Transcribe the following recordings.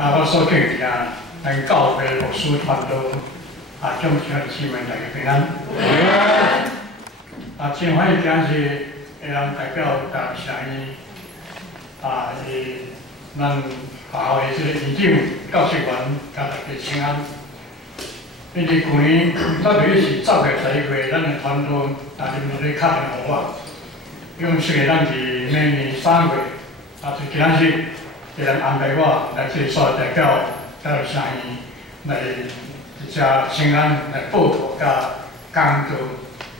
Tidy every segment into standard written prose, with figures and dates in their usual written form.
我所敬意咱教会牧师团队众弟兄姊妹大家平安。真欢喜今日会当代表台北市医咱学校的这个院长、教职员，甲大家请安。因为去年到底是10月11日，咱的团队临时咧敲电话我，用说咱是明年3月，就今日会当安排我来这所代表台北市医来一只请安来报告甲讲道，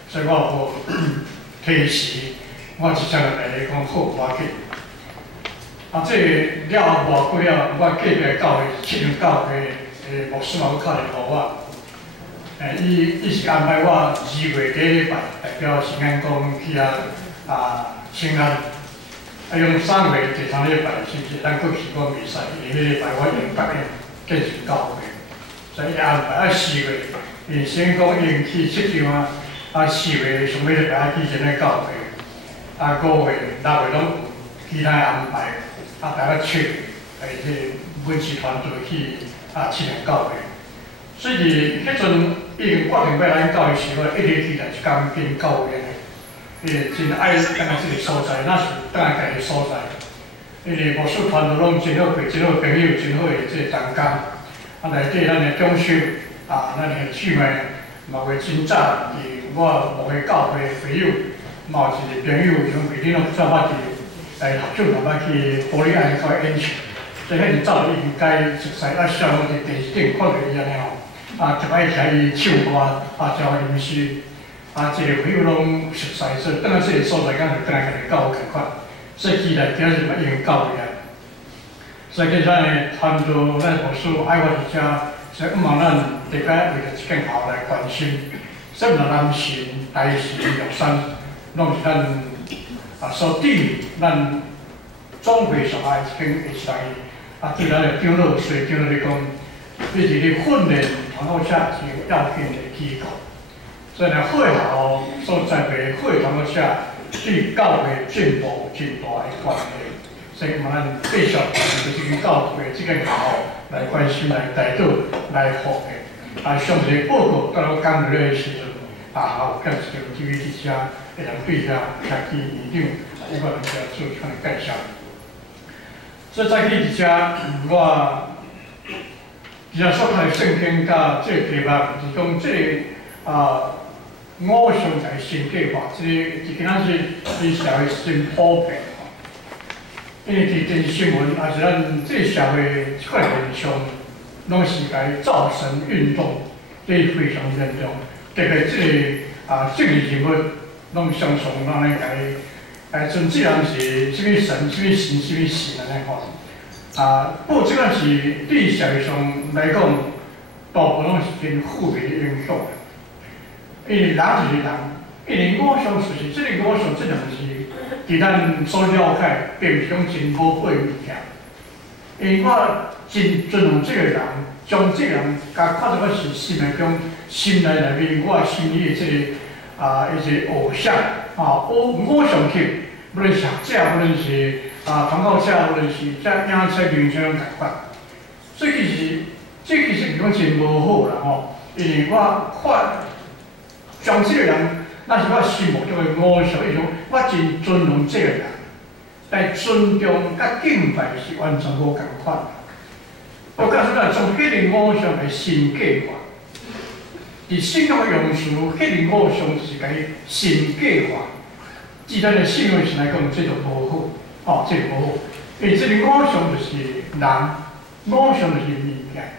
所以我无提示，我直接来讲好我紧。这了后无久了，我隔壁教会7场教会的牧师嘛，佮敲电话我。伊是安排我2月第1礼拜代表新安宫去请安，用3月第3礼拜是不是咱搁去过比赛？迄个礼拜我用答应继续教会，所以安排4月，因新安宫已经去7场4月上尾礼拜去前咧教会，5月、6月拢有其他安排，大家7月本市团队去7场教会。所以迄阵已经决定要来教育时，我一日去来一工跟教员的，真爱等下这个所在，那是等下家己所在。因为牧师团队拢真好配，真好朋友，真好的这个同工。内底咱的中修咱的姊妹嘛话真早，我牧会教会朋友，嘛有一个朋友从每天拢做法伫来合作同我去玻璃爱教演唱，所以迄阵早就应该熟悉，上午伫电视顶看到伊安尼吼。就爱听伊唱歌，交音师，这个朋友拢熟悉，所以等下这个所在，敢就等下家己教共款。所以期待今日嘛已经到位啊。所以咱的团队，咱牧师爱我伫遮，所以望咱大家为着这间校来关心。所以南神、大神、玉山，拢是咱所定咱总会上下一间会上伊对咱的长老、随长老咧讲。你是咧训练团伙社是要紧的机构，所以呢，会校所在的会团伙社对教会进步有真大的关系。所以嘛，咱继续就是去教会这个校来关心、来带导、来服的。上一个报告到我讲落的时阵，有介绍这位伫遮会当对遐徛去院长，我能遮做一款介绍。所以在去伫遮，我。其实所看的圣经甲这个题目，是讲这偶像在神计划，这是今仔日对社会真普遍。因为伫电视新闻，也是咱这社会这块现象，拢是该造神运动，这非常严重。特别这个政治人物，拢常常让咱该尊这人是什么神、什么神、什么神安尼吼。不过这个是对社会上来讲，大部分拢是真负面的影响。因为人就是人，因为偶像就是这个偶像，这两是伫咱所了解，并不是讲真好过物件。因为我真尊重这个人，将这个人甲看作我是心内中心内面我心里的这个一个偶像偶像级，不论是学者，不论是广告者，无论是遮影册明星拢共款，所以其实讲真无好啦吼。因为我看将这个人，那是我心目中的偶像，迄种我真尊重这个人，但尊重甲敬拜是完全无共款。我告诉咱，从迄个偶像来神计划，伫信仰的用词，迄个偶像是甲伊神计划，以咱的信仰上来讲，这就无好。这个无好，因为这个偶像就是人，偶像就是物件。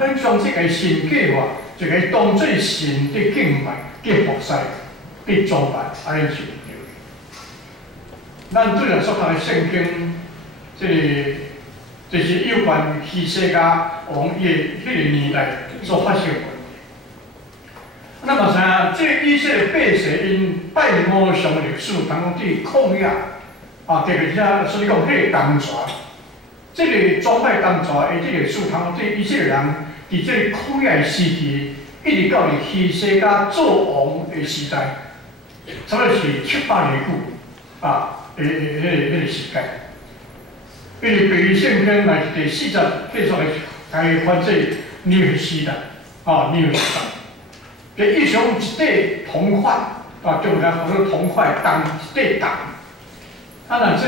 咱将这个神计划，就该当做神的敬拜、的服侍、的崇拜，安尼是对。咱对咱所看的圣经，这个就是有关希西家王伊的迄个年代所发生的问题。那么啥，这以色列百姓因拜偶像的历史当中对抗压。特别是所以讲，迄个当抓，这个装拜当抓的这个事，通对以色列人伫这个抗压的时期，一直到希西家做王的时代，差不多是700年久迄个时间。因为第二圣经乃是第4节继续来翻这纽西兰，纽西兰，这一上一块铜块，就来好多铜块当一块铜。那这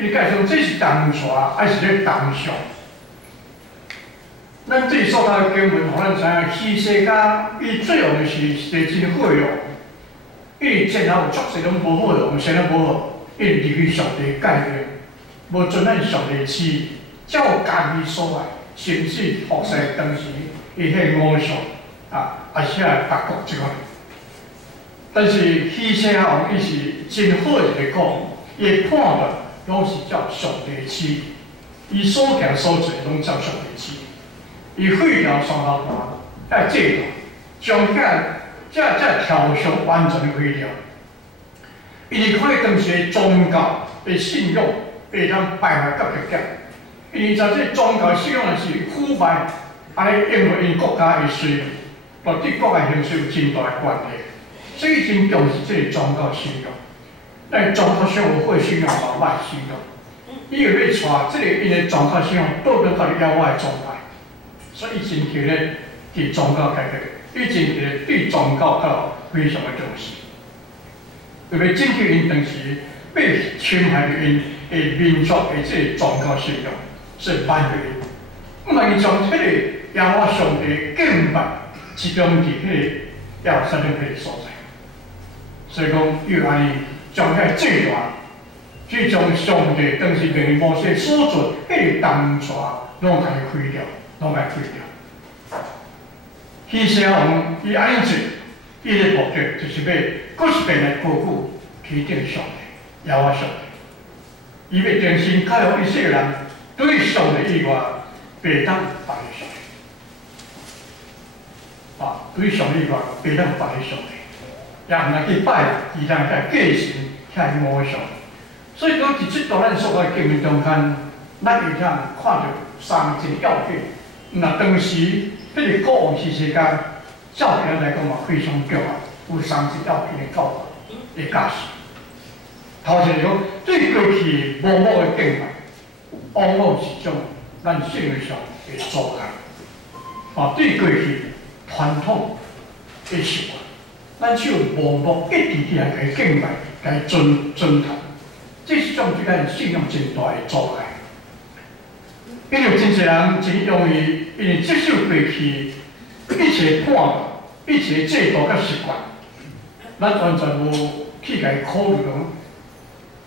你介绍这是铜刷还是咧铜像？咱这所在经文，互咱知影，希西家伊最后就是一个真火哦。因为前后有足侪拢无好用，先啊无好，因为离开上帝界定，无遵咱上帝旨意，照家己所爱，甚至服侍当时伊迄偶像也是北国即款。但是希西家王伊是真好一个讲，伊判断拢是照上帝旨意，伊所行所做拢照上帝旨意。伊废掉双头盘，制度，将这条项完全废掉。因为看当时的宗教的信仰会当败坏到极点，因为在这宗教信仰是腐败，安尼因为因国家的衰落，对国家形势有真大的关系。所以真重视这个宗教信仰。但宗教信仰有好信仰，有歹信仰。伊有要带这个因的宗教信仰倒转到你妖怪的宗派。所以真刻咧，对宗教改革，伊真刻咧对宗教非常的重视，特别针对因当时被侵害的因的民族的这个宗教信仰，是反对的。那么伊将这个亚华上帝敬拜集中伫迄个亚华山顶迄个所在，所以讲又安尼将遐制度，去将上帝当时命令摩西所做迄个动作，拢甲伊开掉。拢来废掉。希西家王伊安尼做，伊的目的就是要搁一遍来高举提定上帝，亚我上帝。伊要重新教育以色列人对上帝以外，袂当拜上帝。对上帝以外，袂当拜上帝，也毋通去拜其他遐假神、遐偶像。所以讲，伫即段咱所在经文中间，咱会当看到三个要紧。那当时迄个国王希西家，照片来讲嘛非常重要，有三个要紧的教法的教示。头先讲对过去某某的敬拜，往往是种咱社会上的阻碍。对过去传统的习惯，咱就盲目一直来甲伊敬拜，甲伊尊崇，这是种对咱信仰真大的阻碍。因为真侪人真容易，因为接受过去一切判断、一切制度甲习惯，咱完全无去甲伊考虑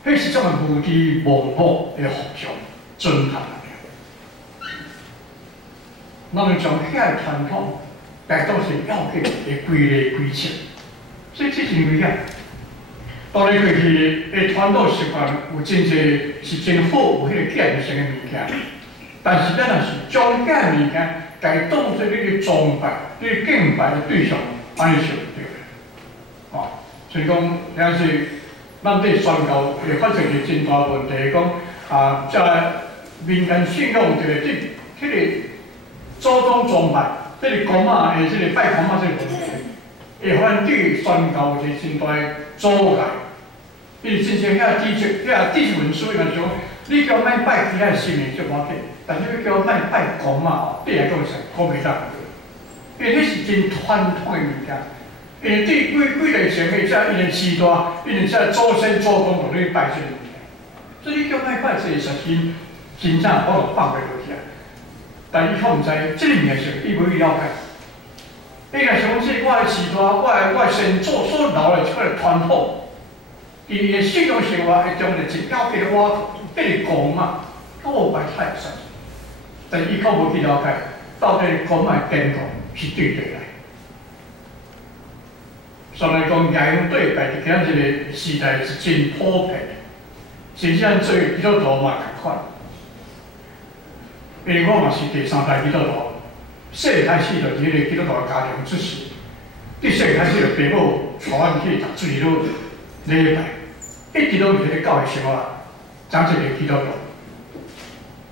讲，迄是种无知盲目的服从、尊重。咱们将遐传统带到是要紧的规律规则，所以这是危险。当然，过去的传统习惯有真侪是真好，有迄个建设性的物件。但是咱若是将这物件，甲伊当作你的崇拜、你的敬拜的对象，安尼是唔对的。所以讲，有时咱对宣教会发生一个真大问题，讲这民间信仰这个迄个祖宗崇拜，这个公妈的这个拜公妈这个问题，会互咱对宣教有一个真大的阻碍。因为真正遐知识文书伊嘛讲，你叫咱拜其他神明就无要紧。但是要叫咱拜公嘛，对来讲是讲袂当，因为迄是真传统的物件。因为对几代前辈，遮因的时代，因的遮祖先祖公就咧拜这个物件，所以你叫咱拜这个神，真正我就放袂落去啊。但伊可毋知，这个物件是伊无去了解。伊若想说我的时代，我的先祖所留的即个传统，伊的信仰生活会将日真了解我迄个公嘛，我拜太神。但伊可无去了解，到底公卖典故是对对来。所以讲，亚用对拜伫今仔日个时代是真普遍，甚至咱做基督徒嘛共款。因为我嘛是第三代基督徒，细开始就伫迄个基督徒家庭出世，伫细开始就父母带阮去读水路礼拜，一直都伫迄个教会生活，长一个基督徒。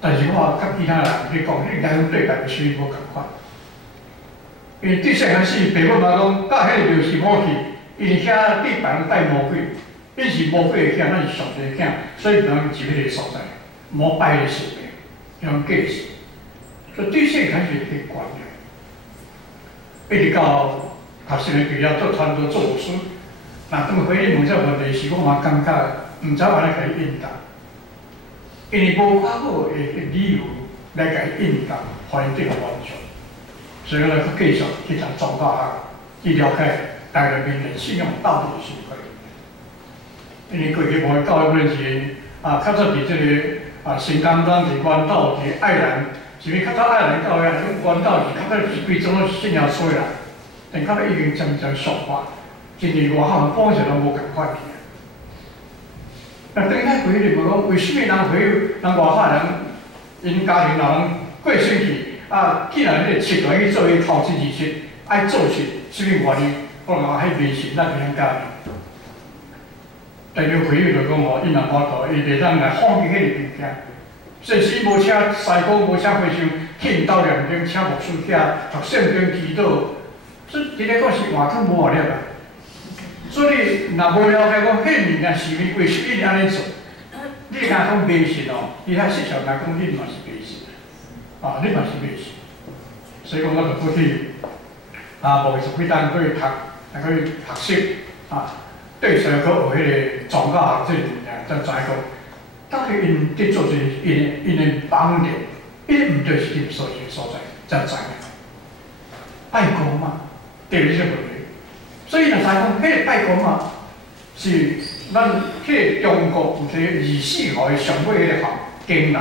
但是我甲其他人去讲，迄个亚用对待的属于无共款。因为伫细开始，爸母嘛讲，到迄个就是我去，因为遐地板带魔鬼，伊是魔鬼的囝，咱是上帝的囝，所以不能入迄个所在。膜拜的设备，用计时，所以对线开始去管了。一直到学生的毕业做传道做牧师，那咁回应问这问题时，我嘛感觉唔知安尼甲伊应答，因为无较好的理由来甲伊应答，互因对我完全。所以我去继续去读宗教学，去了解大人民的信仰道理是可以。因为过去无教育论是较早伫这个新港岛、伫关岛、伫爱兰，是毋较早爱兰教育，关岛是较早是规种信仰所啦，但较尾已经渐渐俗化，今年外口方式拢无共款去。那等下回去就讲，为什么人回人外口人因家庭老人过身去？既然迄个七月去做迄头七仪式，爱做是什么原因？可能迄迷信咱袂晓教伊。但是回忆就讲吼，伊若无道，伊袂当来放弃迄个物件。即使无车西工，无车回乡，去因兜念经，请牧师遐读圣经祈祷，所以伫咧讲是换汤无换料啦。所以若无了解讲迄物件是为什么安尼做，你若讲迷信哦，伊遐实上来讲，你嘛是迷信。你嘛是迷信，所以讲我就过去无几几单去读，去学习对上去学迄个宗教学这物件，才知讲，到底因伫做是因的帮助，伊毋对是因所在，才知影。拜公嘛，对于这个问题，所以若知讲，迄个拜公嘛，是咱迄个中国有一个24号的上尾迄个经纂，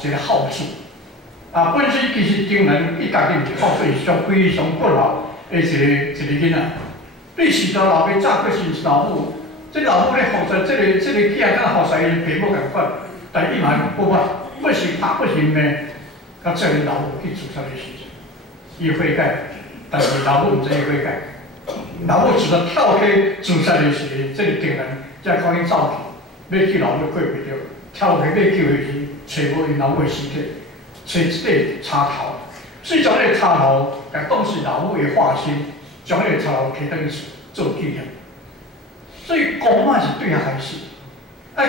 是一个好处。本身其实经纂伊家己毋是好做，上非常不好的一个囡仔。对时代老爸早过是老母，这老母咧服侍这个囝仔服侍伊父母共款，但伊嘛无法，不是打不行的，甲这个老母去自杀的时阵，伊悔改，但是老母毋知伊悔改，老母直到跳起自杀的时阵，这个经纂才赶紧走去，要去老母过袂着，跳起要救的时，找无因老母的尸体。找一块插头，所以将迄个插头来当是老母的化身，将迄个插头摕倒去做纪念。所以古嘛是对遐开始，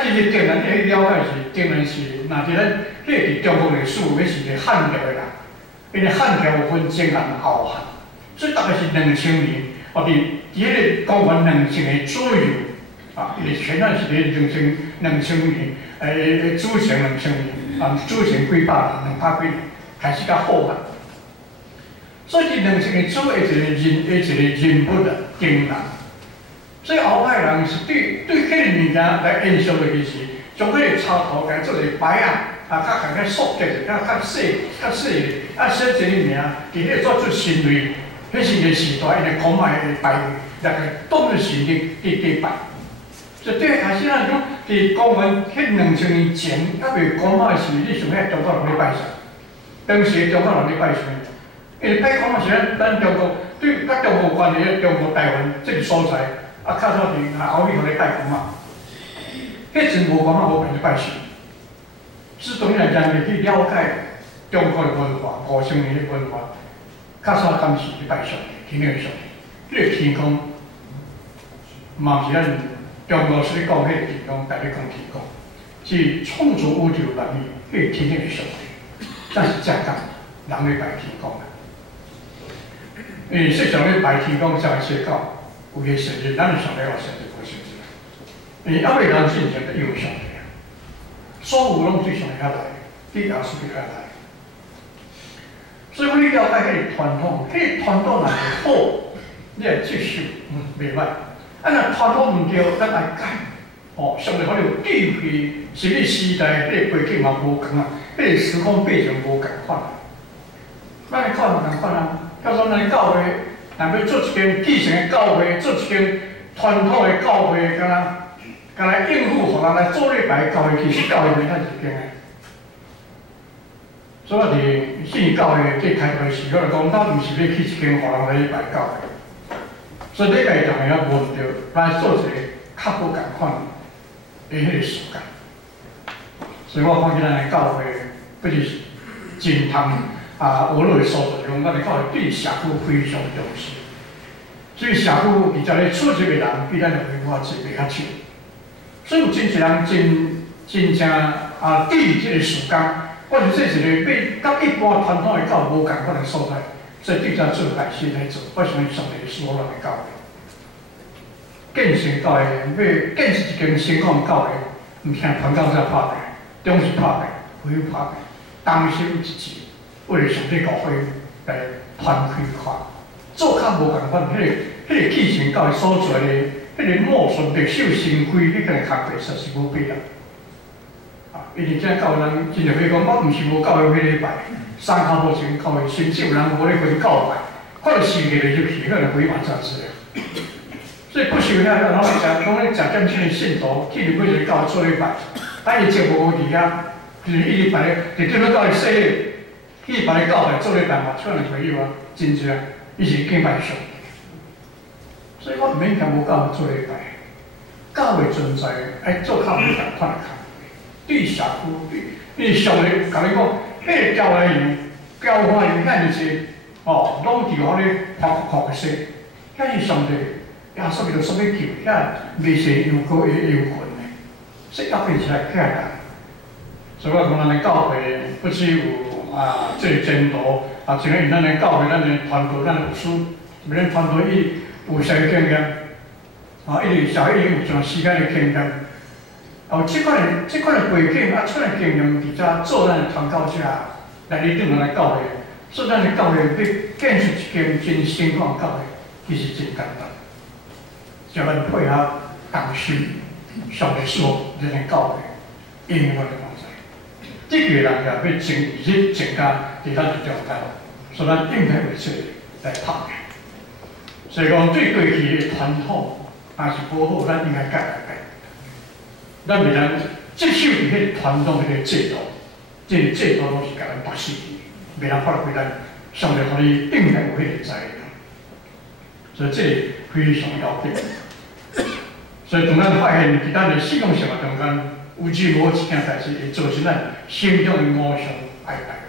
其实经纂你了解是经纂是，若是咱迄个伫中国历史，迄是个汉朝的人，因为汉朝有分前汉、后汉，所以大概是2000年，伫迄个公元2000个左右，因为前段是伫2000年，主前2000年。主前几百年、200几年开始较好汉，所以2000年左右一个人物的经纂，所以后摆人是对迄个物件来印象落去是，将迄个插头来做一个摆较缩结，较细个，写一个名，伫迄个做神类，迄是个时代，因为孔买的拜，大家当作神伫拜。所以对开始咱讲，伫公元2000年前，还未讲嘛时，你想遐中国人咧拜啥？当时中国人咧拜啥？因为拜讲嘛是咱中国对甲中国有关系的中国台湾这个所在，较早伫后面互咧拜公嘛。迄阵无讲嘛，无变咧拜神。是当然人去了解中国的文化、5000年的文化，较早当时咧拜上帝，天的上帝，迄个天公，嘛是咱。中国是讲迄个天公，大家讲天公，是创造宇宙万物，迄个天的上帝，但是正讲人咧拜天公啊。因为实际上咧拜天公才会写到有个神日，咱的上帝话神日无神日。因为阿未人信仰的有上帝啊，所有拢对上帝遐来，你也是对遐来。所以你了解迄个传统，迄个传统若是好，你来接受，袂歹。若传统毋对，咱来改。上帝可能有智慧，什么时代，迄个背景嘛无共啊，迄个时空背景无共款。咱来看嘛共款啊。假如咱教会，若要做一间继承的教会，做一间传统的教会，敢来应付互人来做礼拜的教会，其实教会袂太一间的。所以我伫信教会这开会时，我就讲，咱毋是要去一间互人来礼拜教会。所以礼拜上个要问着来做一个较无共款的迄个时间。所以我看起咱的教会不是真通学落的所在，讲咱的教会对社区非常重视。所以社区伫遮咧出席的人比咱的文化是袂较少。所以有真侪人真正对即个时间，我就说一个要甲一般传统的教无共款的所在，所以对遮做代志来做，我想上帝是我人的教会。建成教会，要建设一间成功的教会，毋是传教者拍的，中是拍的，非拍的，同心一致，为了上帝教会来传开发。做较无共款，迄个继承教会所做的，迄个莫顺白手心开，迄个工课实是无必要。因为现在教会人真侪讲，我毋是无教会迄礼拜，三骹无前教会，甚至有人无咧分教拜，我就是入去入去，可能违反这事了。所以不受遐，拢咧食点心的信徒，去入每一个教会做礼拜，但伊节目伫遐，就是一礼拜，就叫做教会说的，去别个教会做礼拜嘛，可能会有啊，真济啊，伊是敬拜上帝。所以我毋免讲无教会做礼拜，教会存在爱做较无共款的工。对社区，你上帝甲你讲，迄个教会员、教会员遐尼济，拢伫遐咧学习，遐是上帝。耶稣基督所要救，遐未是有过的有困的，说要变起来起来。所以我讲咱的教会不只有这个前途，像咱的教会，咱的团队，咱的牧师，咱团队伊有社会经验，伊社会有长时间的经验。即款的背景出来经验，伫遮做咱的传教者，来领导咱的教会，所以咱的教会要建设一间真成功的教会，其实真简单。只要咱配合同心，上帝使我咱的教会应用我的方式。这个人也要增加伫咱的中间，所以咱应该为这来拍拼。所以讲，对过去的传统，若是保护，咱应该改。咱袂当接受伫迄传统迄个制度，这个制度拢是甲咱拔死，袂当发挥咱上帝互你应该有迄个才能。所以这非常要紧。所以当咱发现伫咱的信仰生活中间有任何一件代志会造成咱心中的偶像败坏，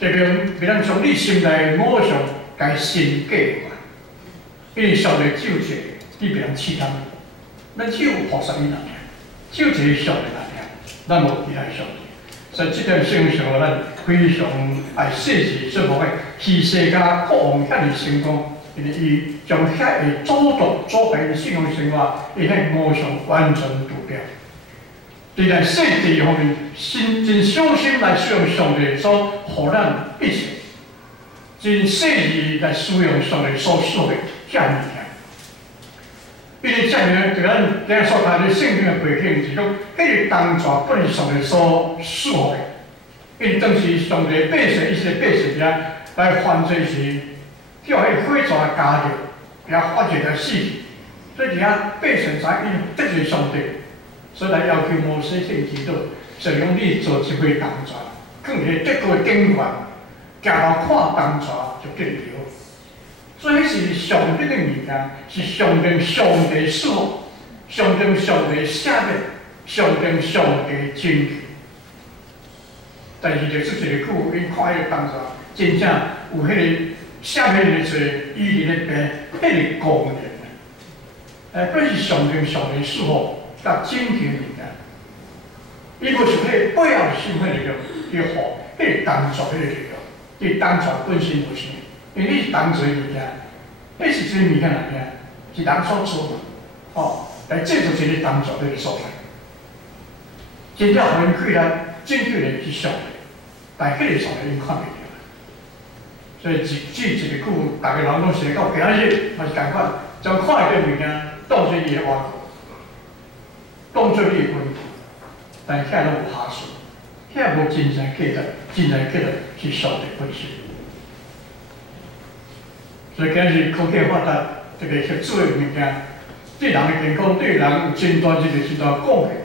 特别袂当从你心内的偶像甲伊先解决，因为上帝只有一个，你袂当试探，咱只有菩萨伊人。就一个上帝来听，咱无其他上帝。所以这点信仰上，咱非常爱细致说服的，去世甲国王遐尼成功，因为伊将遐个主动做派的信仰生活，伊遐偶像完全除掉。伫咱细致方面，真小心来使用上帝所互咱一切，真细致来使用上帝所赐的遮物件。因为遮尔，就咱所谈的圣经的背景是讲，迄个当作不是上帝所赐的，因为当时上帝百姓，伊是百姓遐来犯罪时，叫迄火蛇加入，遐发热来死去，所以伫遐百姓知因得罪上帝，所以来要求摩西献基督，就讲你做一回当作，放伫德国的顶悬，行路看当作就见着。所以是上帝的物件，是上帝赐福，上帝赦免，上帝真据。但是历史一个句，因看迄个当作，真正有迄个赦免的罪，伊伫咧病，迄个公然。本是上帝赐福，甲真据的物件。伊无像迄个背后心迄力量去互迄个当作迄个力量，伊当作本身无啥。因为你是当做物件，迄是这物件来听，是人所做嘛，来制造一个当作迄个所在。真正互因开来，正确的去上帝，但迄个上帝因看袂到。所以一个句，大家人拢写到今日，嘛是共款，将看会到物件当做伊的外国，当做你的本土，但遐拢有下数，遐无真正价值，真正价值是上帝本身。所以今日科技发达，这个协助的物件，对人的健康、对人有真大贡献。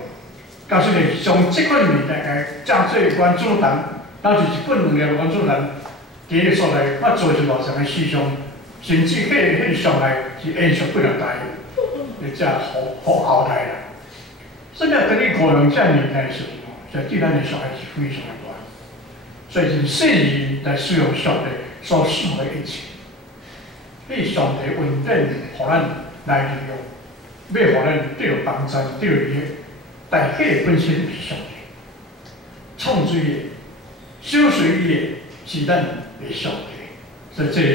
假使你从这款物件来加做原子弹，那就是一本2粒原子弹，第一个所在，我做是偌长的思想，甚至迄个上来是延续不了代，你只好后代啦。所以要跟你个人这物件的时候，就对咱的伤害是非常大。所以是善意来使用上帝所赐的一切。迄上帝稳定，互咱来利用，要互咱得到帮助、得到利益，但迄个本身是上帝，创水的、修水的，是咱的上帝，所以这个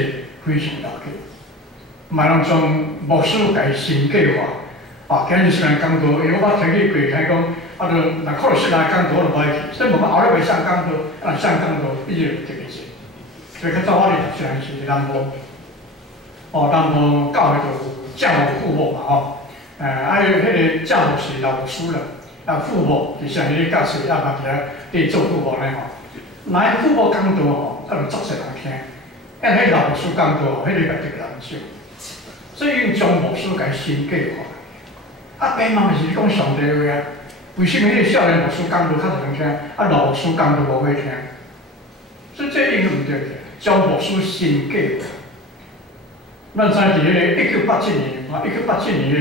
非常要紧。嘛，拢将牧师家神计划，今日虽然讲道，因为我听去过开讲，就若可能是来讲道就无去，所以无讲后日袂上讲道，上讲道必须特别些。所以较早我哋虽然是南部，南部教会就教牧副牧嘛，迄个教牧是老牧师啦，副牧就是像迄个教师嘛伫做副牧咧那副牧讲道就足侪人听，迄老牧师讲道，迄个特别难受。所以用将牧师家神计划，白嘛是讲上帝话啊。为什么迄个少年牧师讲道较常听，老牧师讲道无会听？所以这应用对起，将牧师神计划。咱知伫迄个1987年的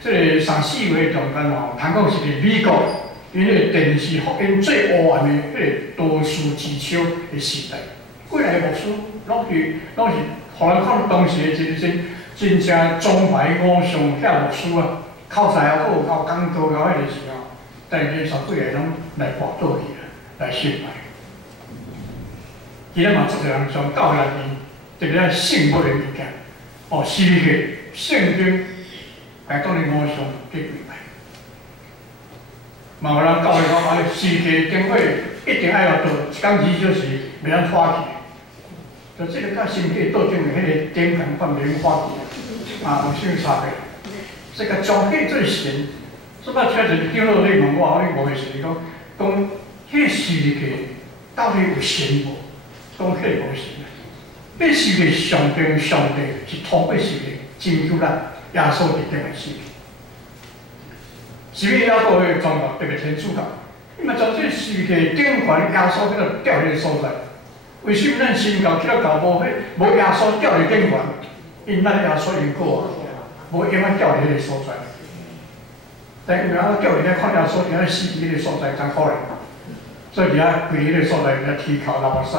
即个3、4月中间通讲是伫美国，因迄个电视福音最黑暗的迄个都市之秋的时代，过来的牧师拢是，互人看当时的真正中排五常遐牧师啊，口才也好，到讲道到迄个时候，但是20几个拢来跋倒去来信拜。伊咧嘛，足侪人从教内面，特别係聖物的物件，是嘅聖經，係當你五常嘅跪拜。嘛有人教你講，世界經過一定愛要到一工2小時，袂當花去。就即個甲身體倒轉嘅迄個點同款袂花去。有啥差别？这个彰显最神。所以我听一长老咧问我，你无的是讲，迄个世界到底有神无？讲迄个无神啊！迄世界上帝是通过世界拯救咱耶稣伫顶的世界。是欲要个宗教，特别天主教，伊嘛将这个世界顶悬耶稣迄个吊迄个所在。为什么咱新教、基督教无耶稣吊伫顶悬？因咱耶稣已经过啊，无永远吊伫迄个所在。但有人吊伫遐看耶稣，伫遐死伫迄个所在，真可怜。所以伫遐跪迄个所在，伫遐啼哭流血。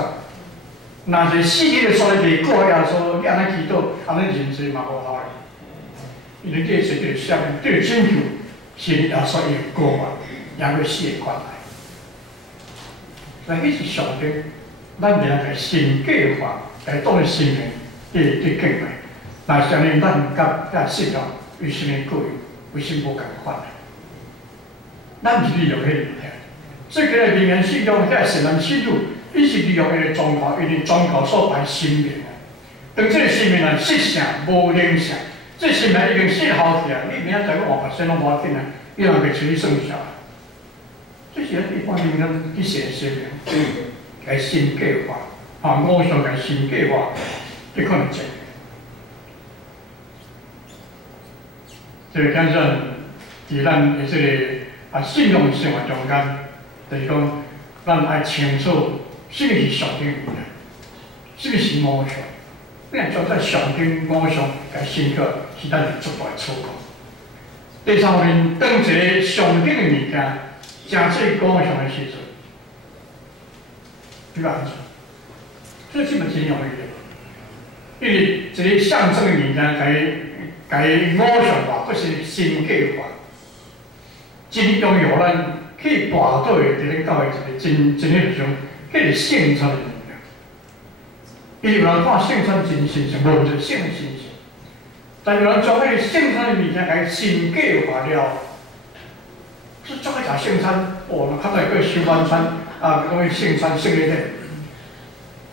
若是死迄个所在袂过耶稣，你安尼祈祷，安尼认罪嘛无效诶。因为这个是这个下面这个拯救，是耶稣伊个过啊，也个死诶关来。所以迄是上帝，咱人来神计划来当个生命的敬拜。但是呢，咱甲遐信仰为什么过？为什么无共款？咱是利用迄个物件，所以佢哋名人信仰遐神人信徒，伊是利用迄个宗教，因为宗教所摆生命啊。当这个生命啊失性无灵性，这生命已经失效去啊！你明仔载要换白身拢无要紧啊，伊人袂找你算数。这是一般人咱去写生命，来新计划，五常来新计划，你可能正。这个讲说，伫咱的这个信仰生活中间，就是讲，咱爱清楚什么是上帝物件，什么是五常。你若将在上帝五常来深刻，是咱的最大的出口。第三方面，当一个上帝的物件，正做五常的时阵，你安怎？这基本真容易的，因为一个象征的物件，甲伊五常化，佫是新计划，真拥有咱去跋倒的伫咧教会一个真迄种，迄个圣餐的物件。伊有人看圣餐真神圣，无就圣神圣。但有人将迄个圣餐的物件甲伊新计划了，说怎个食圣餐？哦，那较早过收晚餐，讲伊圣餐圣礼礼。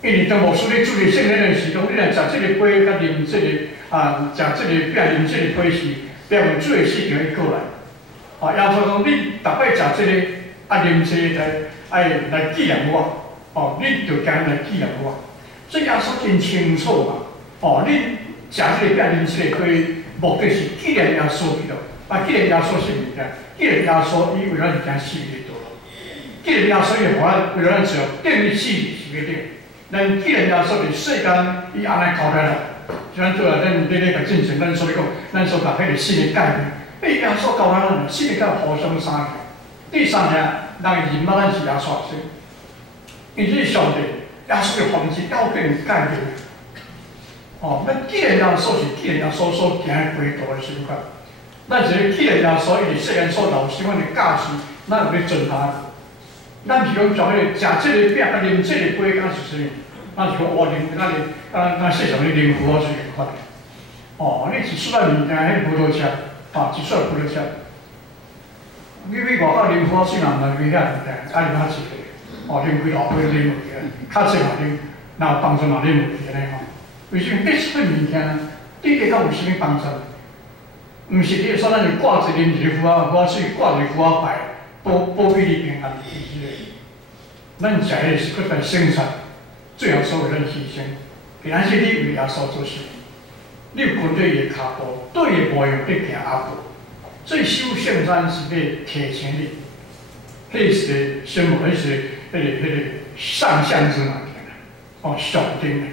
因为当牧师咧主持圣礼的时阵，你若食即个杯，甲啉即个。食即个饼啉即个杯时，表面水的事情会过来。耶稣讲，你逐摆食即个，啉即个来纪念我。你就今来纪念我。所以耶稣真清楚嘛。你食即个饼啉即个杯，目的是纪念耶稣基督。纪念耶稣是物件，纪念耶稣伊为咱一件死伫道路。纪念耶稣伊互咱为咱做定义死是要定。咱纪念耶稣伫世间，伊安尼交代咱。像做啊，咱咧甲进行，咱所讲，咱所讲迄个新的概念，被耶稣教咱新的概念互相相契。第三项，人认捌咱是耶稣先，因这上帝耶稣的方式要变改变。咱既然耶稣是既然耶稣所行轨道的身份，咱是既然耶稣伊伫世间所留生阮的价值，咱有咧遵行。咱是讲从迄食这个饼甲啉这个杯，敢是啥物？咱是讲哇啉咱世上咧啉葡萄水共款。哦，你一出来物件，迄葡萄汁，一出来葡萄汁。你去外口啉葡萄水嘛，毋是遐物件，爱啉较济个。哦，啉几大杯啉落去啊，较济嘛啉，若有帮助嘛啉落去安尼吼。为什么这出物件对你敢有啥物帮助？毋是你说咱是挂一啉一个葡萄水，挂一个葡萄牌，保庇你平安，是之类。咱食的是搁在生产，最后所为咱牺牲。平安是你为耶稣做事，你有跟对伊的脚步，对伊模样得行阿步。所以修圣山是要提醒你，迄是什么？迄是迄个上相之物件哦，上顶的。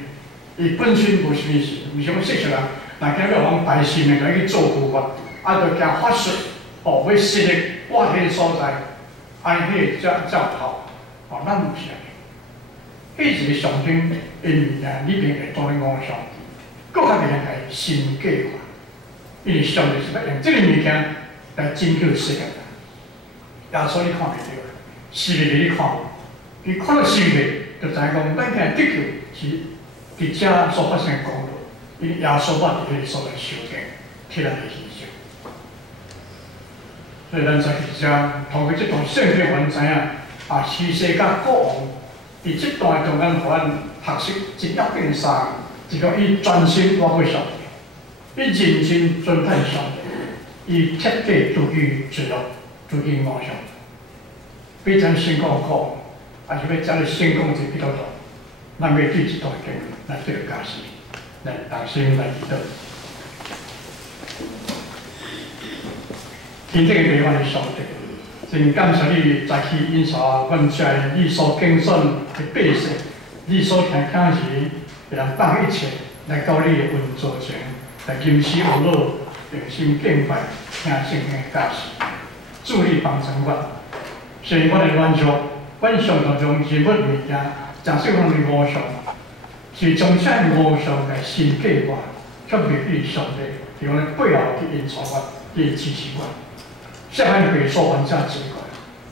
伊本身无啥物事，毋是讲世俗人，若今要往白心的，来去做护法，着惊法术哦，要实力我迄个所在，安尼迄个才有效。哦，咱毋是安尼。迄是个上顶的物件，里面会当咧五上，搁较厉害心计法。因为上帝是要用即个物件来拯救世界。耶稣你看袂到，死命你看无，伊看到死命，就知影讲，咱今日得救是伫遮所发生的功劳，因为耶稣把伫迄个所在修定，替咱来牺牲。所以咱才伫遮通过即段圣经，互咱知影西西甲国王，伫即段中间，互咱学习一要变三，就讲伊专心我过上帝，伊认真尊敬上帝，伊彻底注意罪恶，注意妄想。非常成功课，也是要将你成功一比较大。咱要对这段经来对个假设，来同心来祈祷。天顶的地方的上帝，真感谢你早起引导阮遮你所敬选的百姓，你所听时，会人放一切来到你的恩座前，来吟诗学乐，用心敬拜，听圣经的假设，助力帮助我。虽然我的愿望，阮上当中人物物件，假设阮的偶像，是从这偶像来心计我，却未必上帝，伫阮的背后去引导我，去支持我。向阮背所完正结果，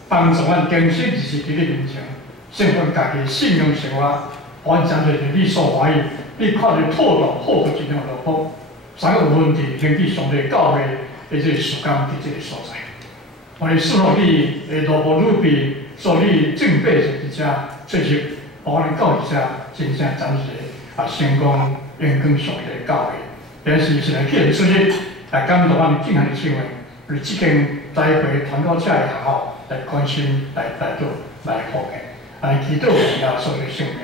帮助阮坚持日日伫你面前，胜阮家己的信仰生活，完全就是你所欢喜。你看着拓展好多一条路谱，啥有问题，先去上帝教会的这个时间伫这个所在。我哋祝福你的罗布鲁比，祝你正百姓伫遮出入，互阮到伫遮真正展示成功永光上帝的教会。但是是来去出入，来感动阮敬仰的生活，为即间栽培传到遮的学校来关心、来辅导、来福建，来祈祷耶稣的圣名。